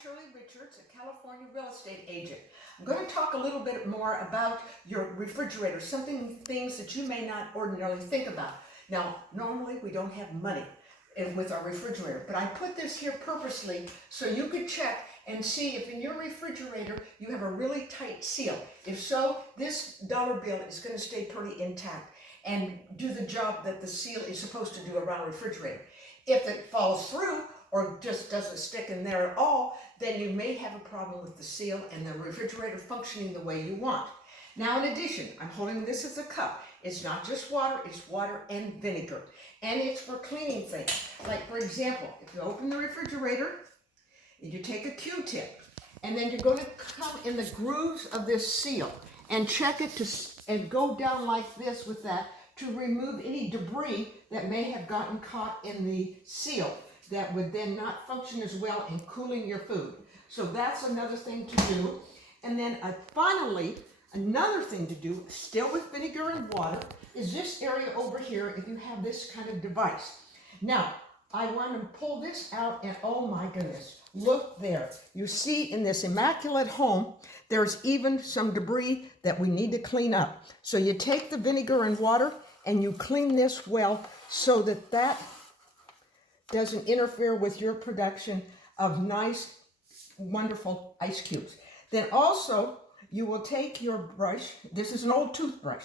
Shirley Richards, a California real estate agent. I'm going to talk a little bit more about your refrigerator, things that you may not ordinarily think about. Now, normally we don't have money with our refrigerator, but I put this here purposely so you could check and see if in your refrigerator you have a really tight seal. If so, this dollar bill is going to stay pretty intact and do the job that the seal is supposed to do around a refrigerator. If it falls through or just doesn't stick in there at all, then you may have a problem with the seal and the refrigerator functioning the way you want. Now, in addition, I'm holding this as a cup. It's not just water, it's water and vinegar. And it's for cleaning things. Like, for example, if you open the refrigerator, you take a Q-tip, and then you're going to come in the grooves of this seal and check it and go down like this with that to remove any debris that may have gotten caught in the seal that would then not function as well in cooling your food. So that's another thing to do. And then finally, another thing to do, still with vinegar and water, is this area over here if you have this kind of device. Now, I want to pull this out and oh my goodness, look there. You see in this immaculate home, there's even some debris that we need to clean up. So you take the vinegar and water and you clean this well so that that doesn't interfere with your production of nice, wonderful ice cubes. Then also, you will take your brush, this is an old toothbrush,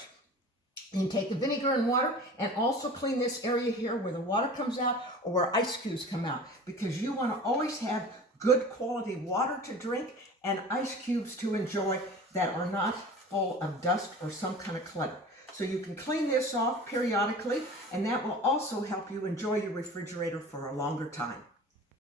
and you take the vinegar and water and also clean this area here where the water comes out or where ice cubes come out, because you want to always have good quality water to drink and ice cubes to enjoy that are not full of dust or some kind of clutter. So you can clean this off periodically, and that will also help you enjoy your refrigerator for a longer time.